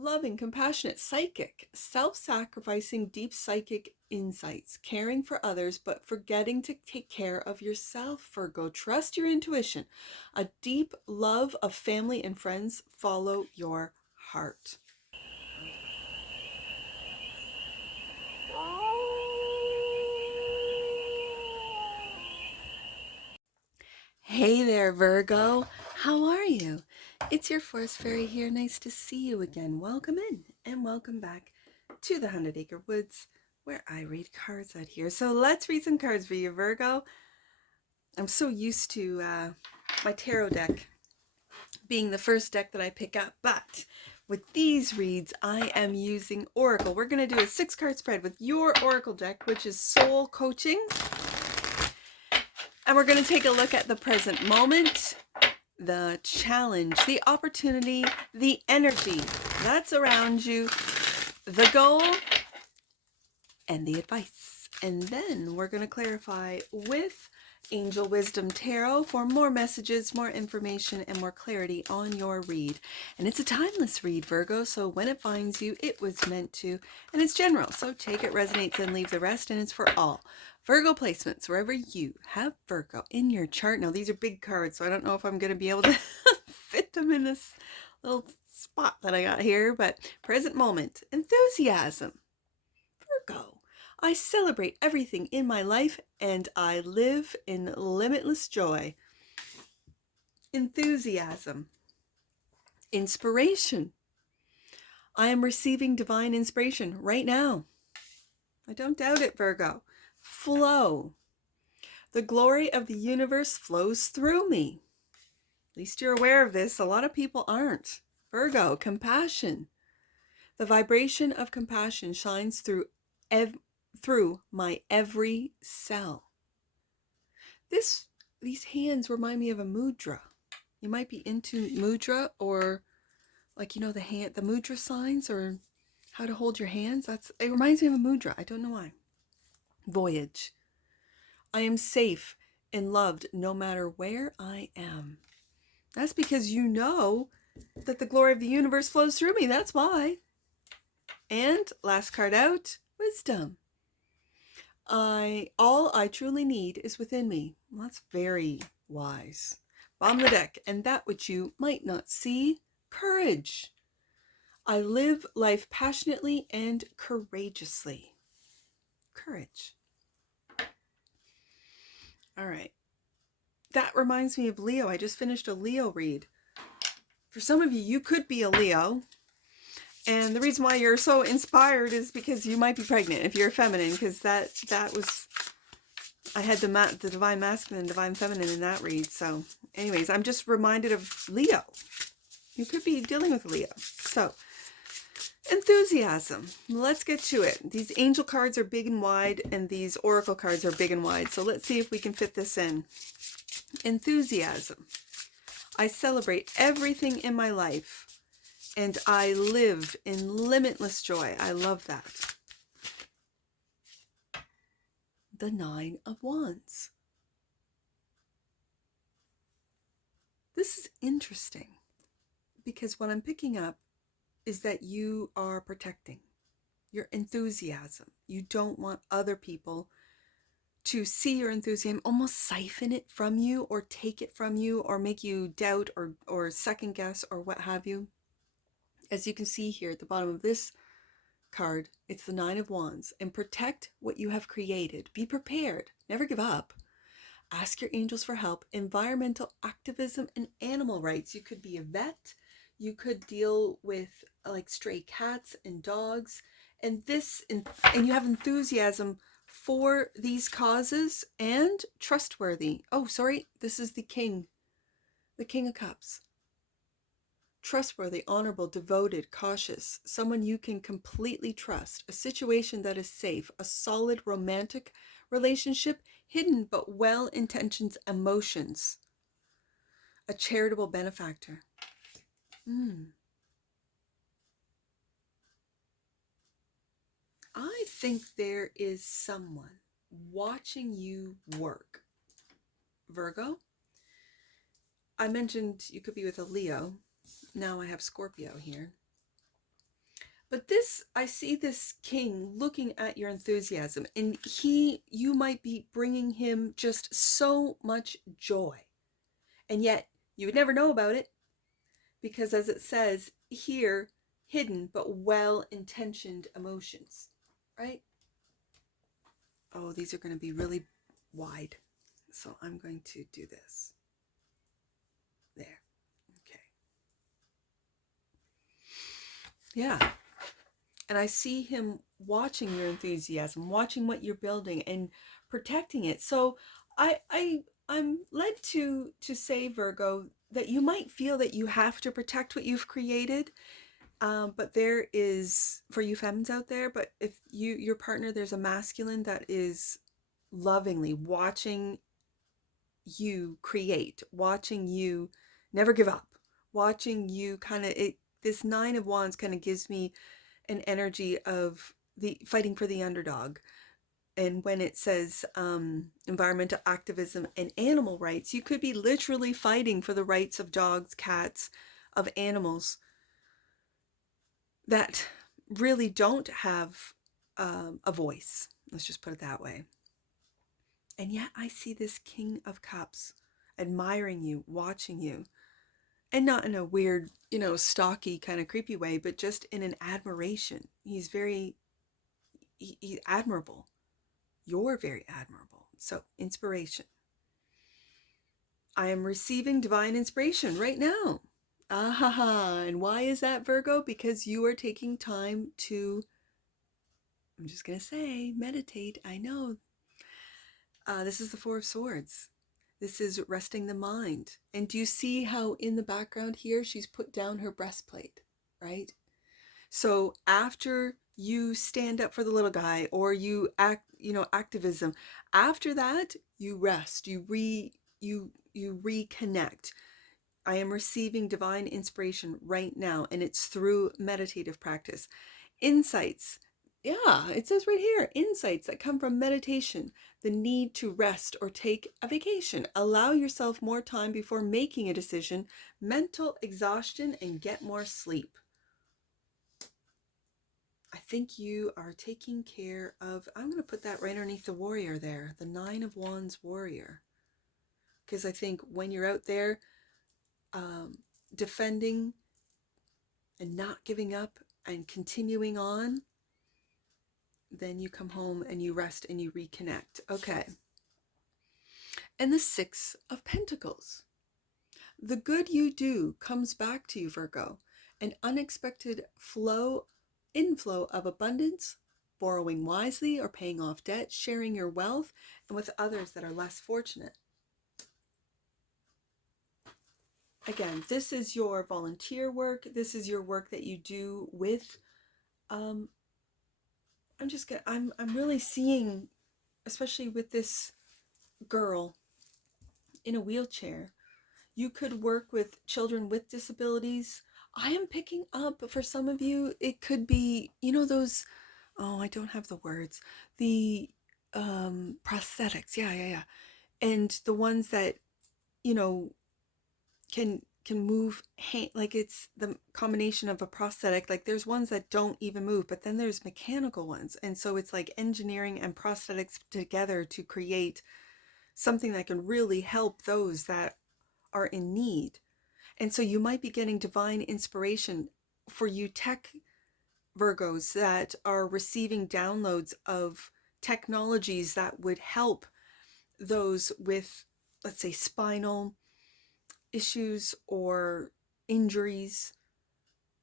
loving, compassionate, psychic, self-sacrificing, deep psychic insights, caring for others, but forgetting to take care of yourself, Virgo. Trust your intuition. A deep love of family and friends. Follow your heart. Hey there, Virgo. How are you? It's your Forest Fairy here. Nice to see you again. Welcome in and welcome back to the 100 Acre Woods, where I read cards out here. So let's read some cards for you, Virgo. I'm so used to my tarot deck being the first deck that I pick up, but with these reads, I am using Oracle. We're going to do a 6-card spread with your Oracle deck, which is Soul Coaching. And we're going to take a look at the present moment, the challenge, the opportunity, the energy that's around you, the goal, and the advice. And then we're going to clarify with Angel Wisdom Tarot for more messages, more information, and more clarity on your read. And it's a timeless read, Virgo, so when it finds you, it was meant to. And it's general, so take it, resonates, and leave the rest, and it's for all. Virgo placements, wherever you have Virgo in your chart. Now, these are big cards, so I don't know if I'm going to be able to fit them in this little spot that I got here, but present moment, enthusiasm. Virgo, I celebrate everything in my life and I live in limitless joy. Enthusiasm. Inspiration. I am receiving divine inspiration right now. I don't doubt it, Virgo. Flow. The glory of the universe flows through me. At least you're aware of this. A lot of people aren't. Virgo, compassion. The vibration of compassion shines through my every cell. These hands remind me of a mudra. You might be into mudra, or like, you know, the mudra signs, or how to hold your hands. It reminds me of a mudra. I don't know why. Voyage. I am safe and loved no matter where I am. That's because you know that the glory of the universe flows through me. That's why. And last card out, wisdom. All I truly need is within me. Well, that's very wise. Bottom of the deck. And that which you might not see, courage. I live life passionately and courageously. Courage. All right. That reminds me of Leo. I just finished a Leo read. For some of you, you could be a Leo. And the reason why you're so inspired is because you might be pregnant if you're feminine, because that was, I had the divine masculine and divine feminine in that read. So anyways, I'm just reminded of Leo. You could be dealing with Leo. So enthusiasm. Let's get to it. These angel cards are big and wide, and these oracle cards are big and wide. So let's see if we can fit this in. Enthusiasm. I celebrate everything in my life, and I live in limitless joy. I love that. The 9 of Wands. This is interesting because what I'm picking up is that you are protecting your enthusiasm. You don't want other people to see your enthusiasm, almost siphon it from you or take it from you or make you doubt or second guess or what have you. As you can see here at the bottom of this card, it's the 9 of Wands. And protect what you have created. Be prepared. Never give up. Ask your angels for help. Environmental activism and animal rights. You could be a vet. You could deal with like stray cats and dogs. And you have enthusiasm for these causes and trustworthy. Oh, sorry. This is the King of Cups. Trustworthy, honorable, devoted, cautious, someone you can completely trust, a situation that is safe, a solid romantic relationship, hidden but well-intentioned emotions, a charitable benefactor. I think there is someone watching you work. Virgo, I mentioned you could be with a Leo. Now I have Scorpio here. But this, I see this king looking at your enthusiasm, and you might be bringing him just so much joy. And yet you would never know about it because, as it says here, hidden but well-intentioned emotions, right? Oh, these are going to be really wide. So I'm going to do this. There. Okay. Yeah. And I see him watching your enthusiasm, watching what you're building and protecting it. So I'm led to say, Virgo, that you might feel that you have to protect what you've created. But there is, for you femmes out there, but if your partner, there's a masculine that is lovingly watching you create, watching you never give up, watching you kind of, this Nine of Wands kind of gives me an energy of the fighting for the underdog. And when it says environmental activism and animal rights, you could be literally fighting for the rights of dogs, cats, of animals that really don't have a voice. Let's just put it that way. And yet I see this King of Cups admiring you, watching you, and not in a weird, stocky kind of creepy way, but just in an admiration. He's admirable. You're very admirable. So, inspiration. I am receiving divine inspiration right now. Ah, and why is that, Virgo? Because you are taking time to, I'm just going to say, meditate. I know. This is the Four of Swords. This is resting the mind. And do you see how in the background here, she's put down her breastplate, right? So after you stand up for the little guy, or you act, activism, after that, you rest, you reconnect. I am receiving divine inspiration right now, and it's through meditative practice. Insights. Yeah, it says right here, insights that come from meditation, the need to rest or take a vacation. Allow yourself more time before making a decision, mental exhaustion, and get more sleep. I think you are taking care of, I'm going to put that right underneath the warrior there, the Nine of Wands warrior. Because I think when you're out there defending and not giving up and continuing on, then you come home and you rest and you reconnect. Okay. And the Six of Pentacles. The good you do comes back to you, Virgo. An unexpected inflow of abundance, borrowing wisely or paying off debt, sharing your wealth, and with others that are less fortunate. Again, this is your volunteer work. This is your work that you do with, I'm really seeing, especially with this girl in a wheelchair, you could work with children with disabilities. I am picking up, for some of you, it could be, those, oh, I don't have the words, the prosthetics. Yeah. And the ones that, can move, like it's the combination of a prosthetic. Like there's ones that don't even move, but then there's mechanical ones. And so it's like engineering and prosthetics together to create something that can really help those that are in need. And so you might be getting divine inspiration for you tech Virgos that are receiving downloads of technologies that would help those with, let's say, spinal issues or injuries.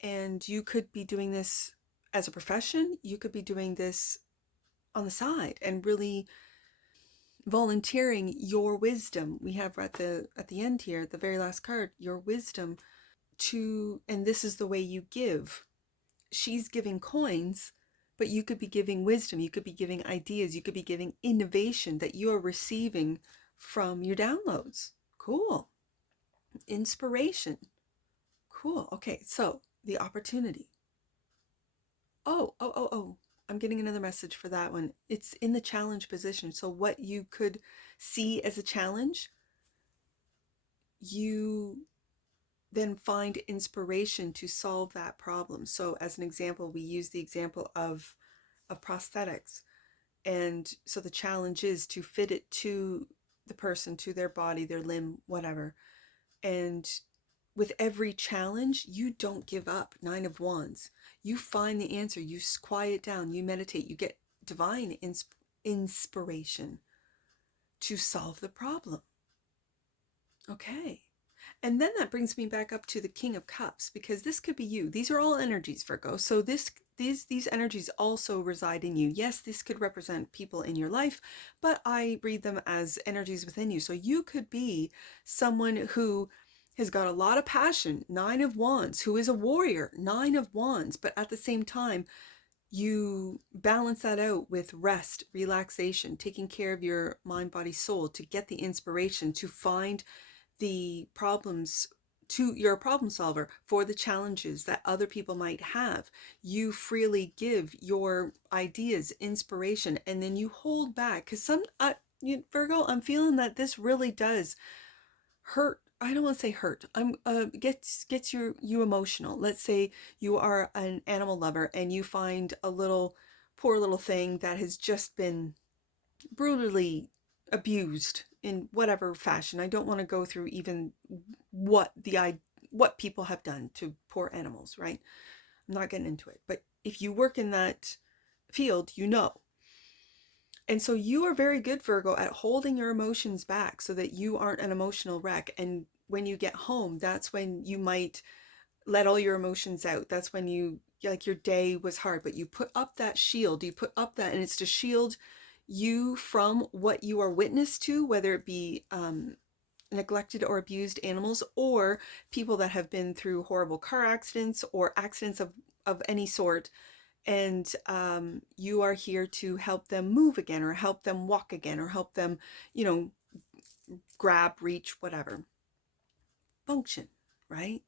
And you could be doing this as a profession. You could be doing this on the side and really volunteering your wisdom. We have at the end here, the very last card, your wisdom and this is the way you give. She's giving coins, but you could be giving wisdom. You could be giving ideas. You could be giving innovation that you are receiving from your downloads. Cool. Inspiration. Cool. Okay, so the opportunity. Oh. I'm getting another message for that one. It's in the challenge position. So what you could see as a challenge, then find inspiration to solve that problem. So as an example, we use the example of prosthetics. And so the challenge is to fit it to the person, to their body, their limb, whatever. And with every challenge, you don't give up. 9 of Wands. You find the answer. You quiet down. You meditate. You get divine inspiration to solve the problem. Okay. And then that brings me back up to the King of Cups, because this could be you. These are all energies, Virgo. So these energies also reside in you. Yes, this could represent people in your life, but I read them as energies within you. So you could be someone who has got a lot of passion, 9 of Wands, who is a warrior, 9 of Wands, but at the same time, you balance that out with rest, relaxation, taking care of your mind, body, soul to get the inspiration to find the problems. You're a problem solver for the challenges that other people might have. You freely give your ideas inspiration, and then you hold back, because Virgo, I'm feeling that this really does hurt. I don't want to say hurt. Gets you emotional. Let's say you are an animal lover and you find a poor little thing that has just been brutally abused in whatever fashion. I don't want to go through even what people have done to poor animals, right? I'm not getting into it. But if you work in that field, you know. And so you are very good, Virgo, at holding your emotions back so that you aren't an emotional wreck. And when you get home, that's when you might let all your emotions out. That's when your day was hard, but you put up that shield. You put up that, and it's to shield you from what you are witness to, whether it be neglected or abused animals, or people that have been through horrible car accidents or accidents of any sort. And you are here to help them move again, or help them walk again, or help them, grab, reach, whatever. Function, right?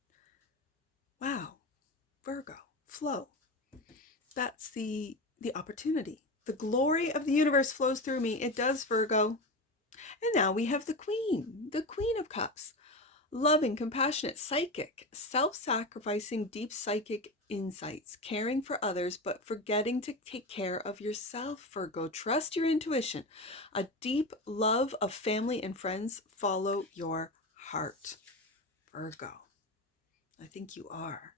Wow. Virgo, flow. That's the opportunity. The glory of the universe flows through me. It does, Virgo. And now we have the Queen of Cups. Loving, compassionate, psychic, self-sacrificing, deep psychic insights, caring for others, but forgetting to take care of yourself, Virgo. Trust your intuition. A deep love of family and friends. Follow your heart, Virgo. I think you are.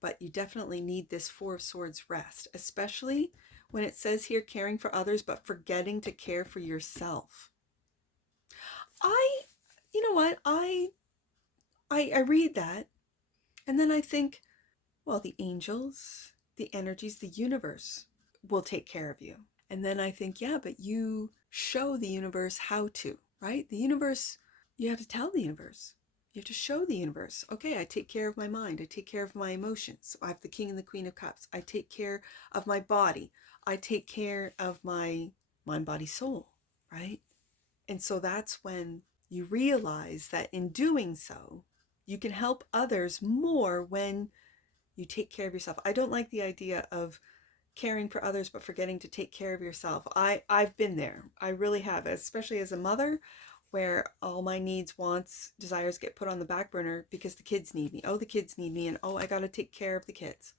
But you definitely need this Four of Swords rest, especially when it says here caring for others, but forgetting to care for yourself. You know what? I read that, and then I think, well, the angels, the energies, the universe will take care of you. And then I think, yeah, but you show the universe how to, right? The universe, you have to tell the universe. You have to show the universe, okay, I take care of my mind. I take care of my emotions. I have the King and the Queen of Cups. I take care of my body. I take care of my mind, body, soul, right? And so that's when you realize that in doing so, you can help others more when you take care of yourself. I don't like the idea of caring for others but forgetting to take care of yourself. I've been there. I really have, especially as a mother, where all my needs, wants, desires get put on the back burner because the kids need me. Oh, the kids need me, and oh, I got to take care of the kids.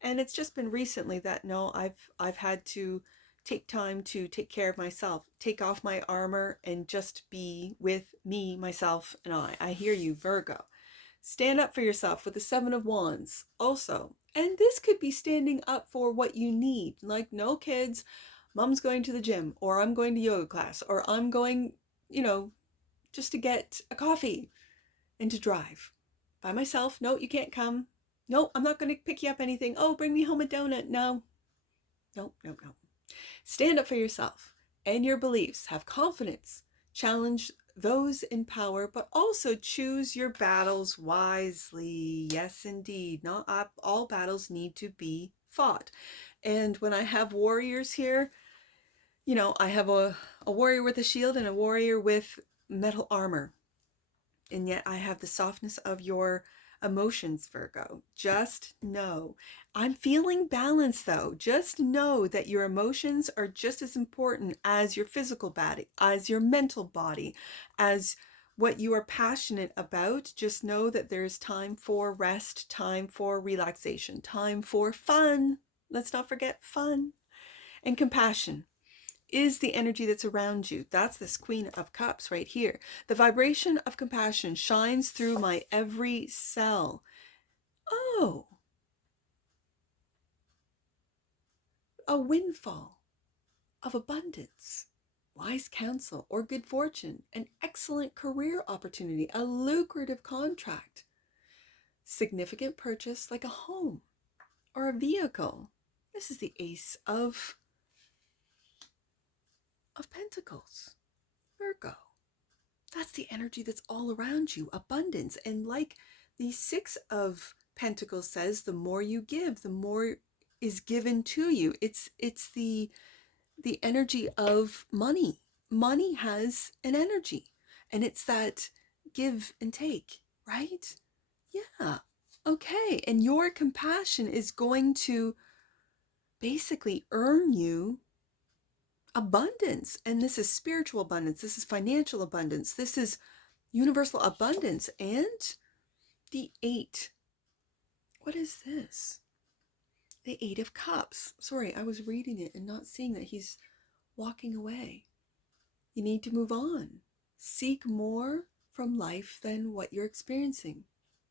And it's just been recently that no, I've had to take time to take care of myself, take off my armor and just be with me, myself, and I hear you, Virgo. Stand up for yourself with the 7 of Wands also. And this could be standing up for what you need. Like, no kids, mom's going to the gym, or I'm going to yoga class, or I'm going, just to get a coffee and to drive by myself. No, you can't come. No, I'm not going to pick you up anything. Oh, bring me home a donut. No. No. Stand up for yourself and your beliefs. Have confidence. Challenge those in power, but also choose your battles wisely. Yes, indeed. Not all battles need to be fought. And when I have warriors here, I have a warrior with a shield and a warrior with metal armor. And yet I have the softness of your emotions, Virgo. Just know. I'm feeling balanced, though. Just know that your emotions are just as important as your physical body, as your mental body, as what you are passionate about, just know that there's time for rest, time for relaxation, time for fun. Let's not forget fun. And compassion is the energy that's around you. That's this Queen of Cups right here. The vibration of compassion shines through my every cell. Oh, a windfall of abundance, wise counsel, or good fortune, an excellent career opportunity, a lucrative contract, significant purchase like a home or a vehicle. This is the Ace of Pentacles, Virgo. That's the energy that's all around you, abundance. And like the Six of Pentacles says, the more you give, the more is given to you. It's the energy of money. Money has an energy, and it's that give and take, right? Yeah. Okay. And your compassion is going to basically earn you abundance. And this is spiritual abundance. This is financial abundance. This is universal abundance. And the Eight. What is this? The Eight of Cups. Sorry, I was reading it and not seeing that he's walking away. You need to move on. Seek more from life than what you're experiencing.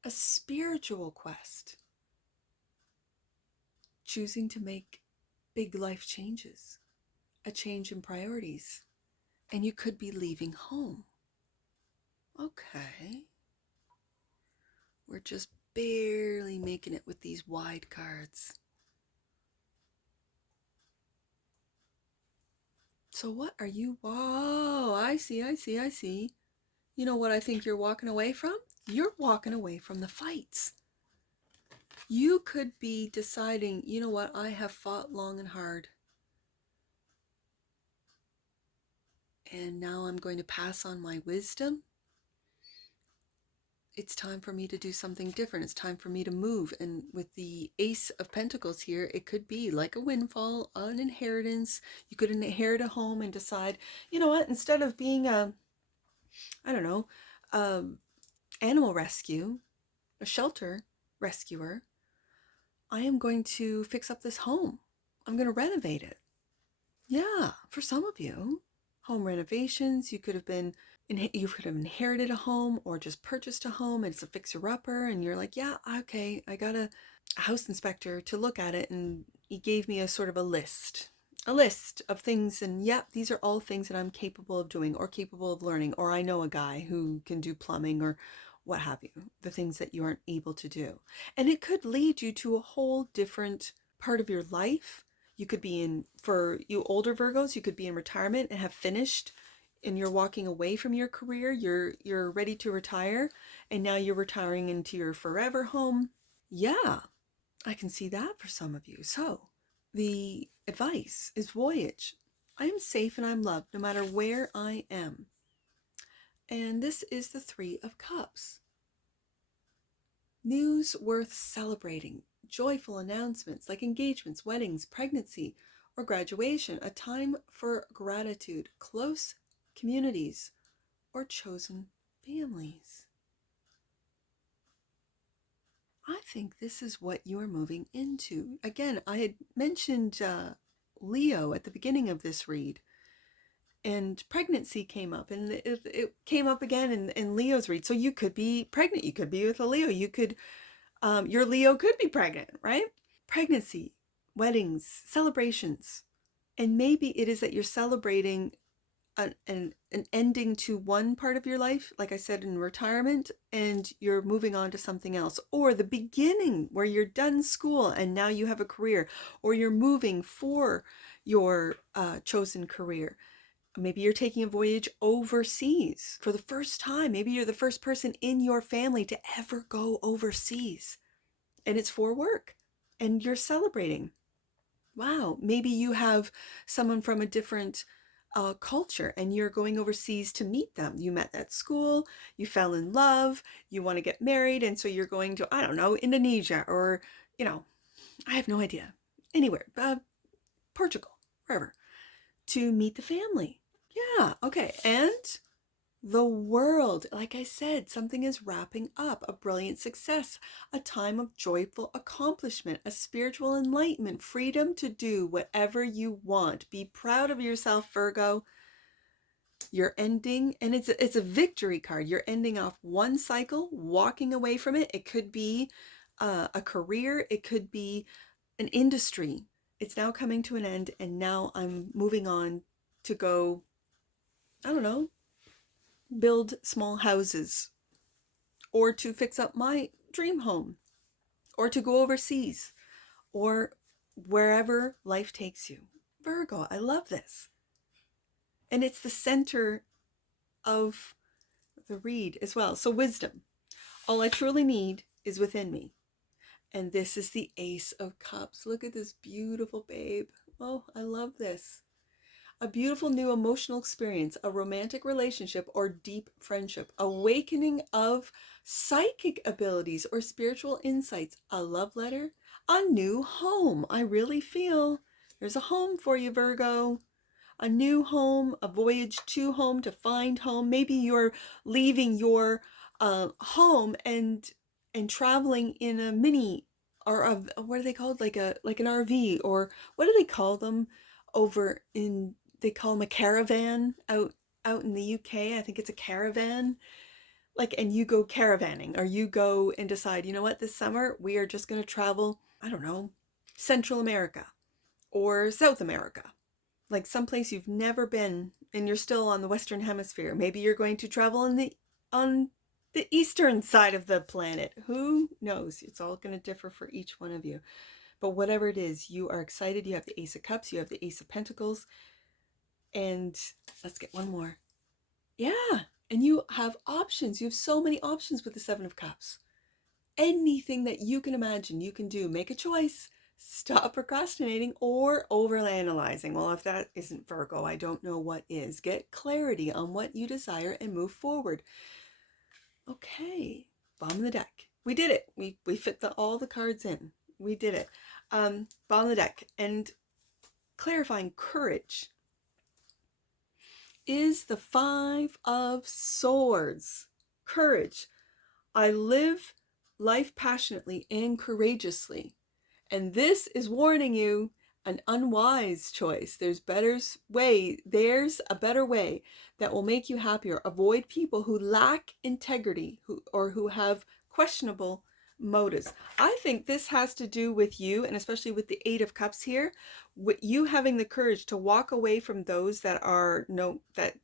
A spiritual quest. Choosing to make big life changes. A change in priorities. And you could be leaving home. Okay. We're just barely making it with these wide cards. So what are you? Whoa, I see. You know what I think you're walking away from? You're walking away from the fights. You could be deciding, you know what, I have fought long and hard. And now I'm going to pass on my wisdom. It's time for me to do something different. It's time for me to move. And with the Ace of Pentacles here, it could be like a windfall, an inheritance. You could inherit a home and decide, you know what, instead of being a, I don't know, animal rescue, a shelter rescuer, I am going to fix up this home. I'm going to renovate it. Yeah, for some of you, home renovations, you could have inherited a home or just purchased a home and it's a fixer-upper and you're like, yeah, okay, I got a house inspector to look at it and he gave me a sort of a list of things, and yeah, these are all things that I'm capable of doing or capable of learning, or I know a guy who can do plumbing or what have you, the things that you aren't able to do. And it could lead you to a whole different part of your life. You could be in, for you older Virgos, you could be in retirement and have finished and you're walking away from your career. You're ready to retire and now you're retiring into your forever home. Yeah, I can see that for some of you. So the advice is voyage. I am safe and I'm loved no matter where I am. And this is the Three of Cups. News worth celebrating. Joyful announcements like engagements, weddings, pregnancy, or graduation. A time for gratitude. Close communities or chosen families. I think this is what you're moving into. Again, I had mentioned Leo at the beginning of this read, and pregnancy came up, and it came up again in Leo's read. So you could be pregnant, you could be with a Leo, you could, your Leo could be pregnant, right? Pregnancy, weddings, celebrations. And maybe it is that you're celebrating an ending to one part of your life, like I said, in retirement, and you're moving on to something else, or the beginning where you're done school and now you have a career, or you're moving for your chosen career. Maybe you're taking a voyage overseas for the first time. Maybe you're the first person in your family to ever go overseas, and it's for work, and you're celebrating. Wow, maybe you have someone from a different culture and you're going overseas to meet them. You met at school, you fell in love, you want to get married, and so you're going to, I don't know, Indonesia or, I have no idea, anywhere, Portugal, wherever, to meet the family. Yeah, okay. And the world. Like I said, something is wrapping up, a brilliant success, a time of joyful accomplishment, a spiritual enlightenment, freedom to do whatever you want. Be proud of yourself, Virgo. You're ending, and it's a victory card. You're ending off one cycle, walking away from it. It could be a career, it could be an industry. It's now coming to an end, and now I'm moving on to go, I don't know, build small houses, or to fix up my dream home, or to go overseas, or wherever life takes you. Virgo, I love this. And it's the center of the read as well. So wisdom. All I truly need is within me. And this is the Ace of Cups. Look at this beautiful babe. Oh, I love this. A beautiful new emotional experience, a romantic relationship or deep friendship, awakening of psychic abilities or spiritual insights, a love letter, a new home. I really feel there's a home for you, Virgo. A new home, a voyage to home, to find home. Maybe you're leaving your home and traveling in a mini, or what are they called, like an RV, or what do they call them over in, they call them a caravan out in the UK. I think it's a caravan. Like, and you go caravanning, or you go and decide, you know what, this summer we are just going to travel, I don't know, Central America or South America, like someplace you've never been, and you're still on the Western Hemisphere. Maybe you're going to travel on the eastern side of the planet. Who knows? It's all going to differ for each one of you. But whatever it is, you are excited. You have the Ace of Cups, you have the Ace of Pentacles, and let's get one more. Yeah, and you have options. You have so many options with the Seven of Cups. Anything that you can imagine, you can do. Make a choice. Stop procrastinating or overanalyzing. Well, if that isn't Virgo, I don't know what is. Get clarity on what you desire and move forward. Okay, bottom of the deck. We did it. We fit all the cards in. We did it. Bottom of the deck. And clarifying courage is the Five of Swords. Courage. I live life passionately and courageously. And this is warning you, an unwise choice. There's a better way that will make you happier. Avoid people who lack integrity, who have questionable motives. I think this has to do with you, and especially with the Eight of Cups here, with you having the courage to walk away from those that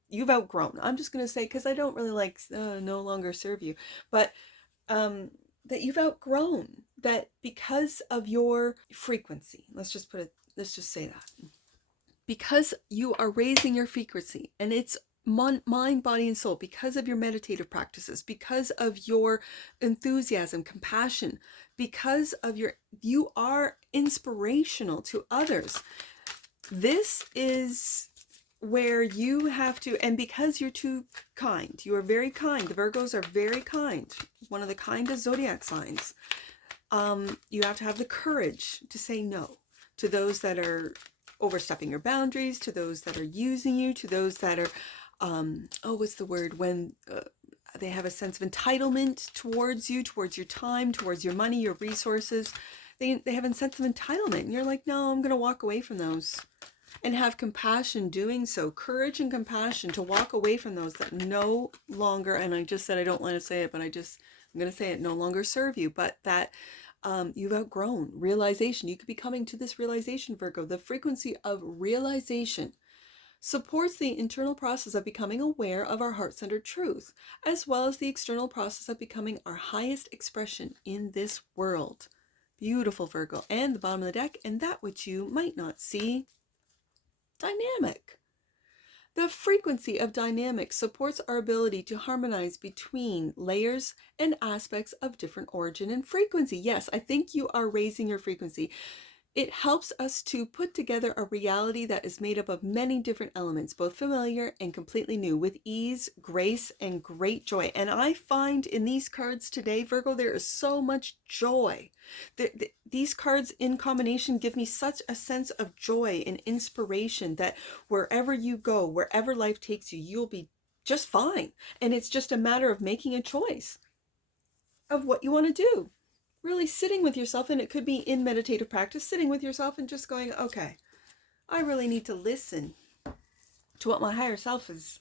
you've outgrown. I'm just going to say, because I don't really like no longer serve you, but that you've outgrown, that because of your frequency, let's just say that, because you are raising your frequency, and it's mind, body, and soul, because of your meditative practices, because of your enthusiasm, compassion, because of you are inspirational to others. This is where you have to, and because you're too kind, you are very kind. The Virgos are very kind, one of the kindest zodiac signs. You have to have the courage to say no to those that are overstepping your boundaries, to those that are using you, to those that are, what's the word, when they have a sense of entitlement towards you, towards your time, towards your money, your resources. They have a sense of entitlement, and you're like, no, I'm going to walk away from those. And have compassion doing so. Courage and compassion to walk away from those that no longer, and I just said I don't want to say it, but I'm going to say it, no longer serve you, but that you've outgrown. Realization. You could be coming to this realization, Virgo. The frequency of realization supports the internal process of becoming aware of our heart-centered truth, as well as the external process of becoming our highest expression in this world. Beautiful, Virgo. And the bottom of the deck, and that which you might not see. Dynamic. The frequency of dynamic supports our ability to harmonize between layers and aspects of different origin and frequency. Yes, I think you are raising your frequency. It helps us to put together a reality that is made up of many different elements, both familiar and completely new, with ease, grace, and great joy. And I find in these cards today, Virgo, there is so much joy. These cards in combination give me such a sense of joy and inspiration that wherever you go, wherever life takes you, you'll be just fine. And it's just a matter of making a choice of what you want to do. Really sitting with yourself, and it could be in meditative practice, sitting with yourself and just going, okay, I really need to listen to what my higher self is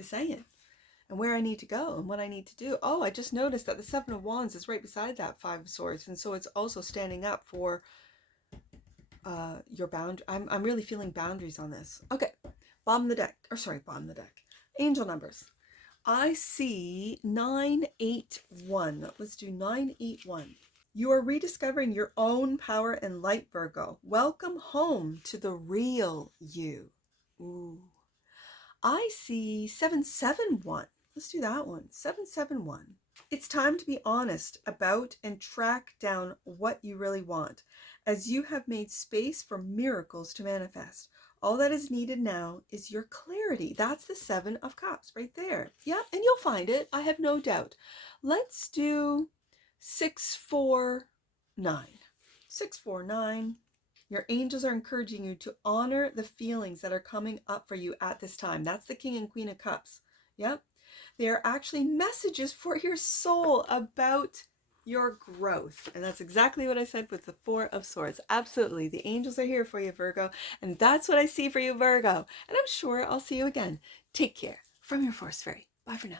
saying, and where I need to go and what I need to do. Oh, I just noticed that the Seven of Wands is right beside that Five of Swords, and so it's also standing up for your boundary. I'm really feeling boundaries on this. Okay, bottom of the deck. Angel numbers. I see 981. Let's do 981. You are rediscovering your own power and light, Virgo. Welcome home to the real you. Ooh. I see 771. Let's do that one. 771. It's time to be honest about and track down what you really want, as you have made space for miracles to manifest. All that is needed now is your clarity. That's the Seven of Cups right there. Yeah, and you'll find it. I have no doubt. Let's do 649. 649. Your angels are encouraging you to honor the feelings that are coming up for you at this time. That's the King and Queen of Cups. Yep. They are actually messages for your soul about your growth. And that's exactly what I said with the Four of Swords. Absolutely. The angels are here for you, Virgo. And that's what I see for you, Virgo. And I'm sure I'll see you again. Take care. From your Force Fairy. Bye for now.